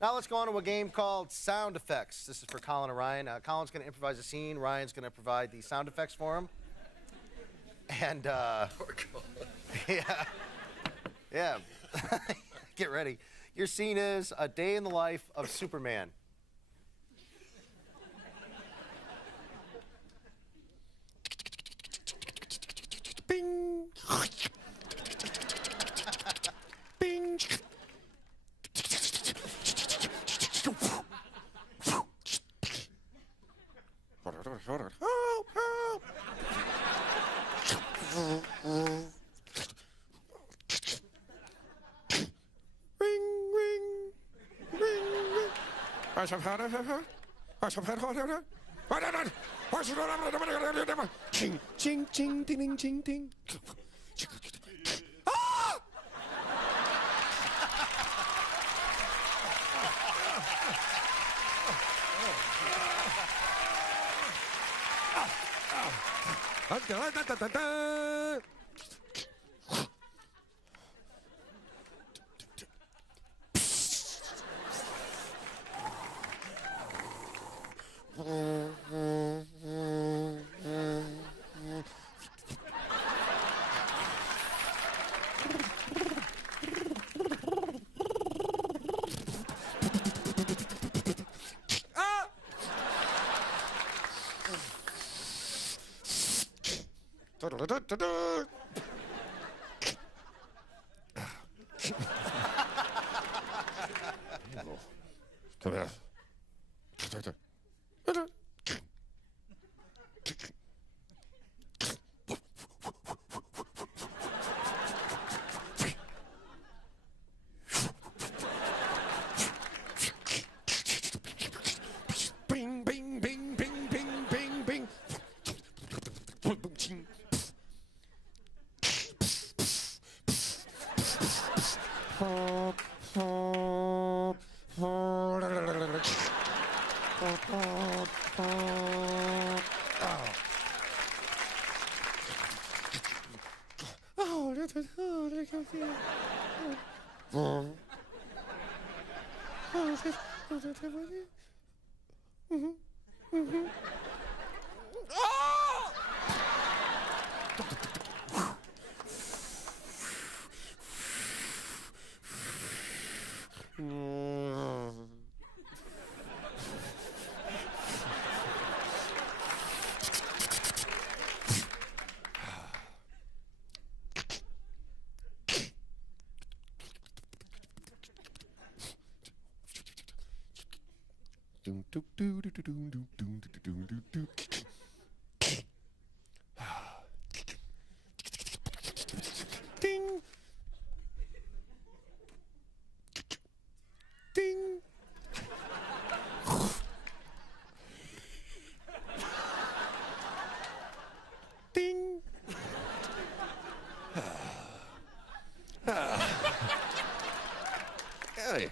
Now let's go on to a game called Sound Effects. This is for Colin and Ryan. Colin's going to improvise a scene. Ryan's going to provide the sound effects for him. And, yeah. Get ready. Your scene is a day in the life of Superman. Bing. Bing. Help, help. Ring, ring, ring, ring. Ching, ching, ching, ding, ding, ching, ding. Ah! Come here. Bing, bing, bing, bing, bing, bing, bing. Boom, boom, ching. Ding. Ding. Ding. Hey.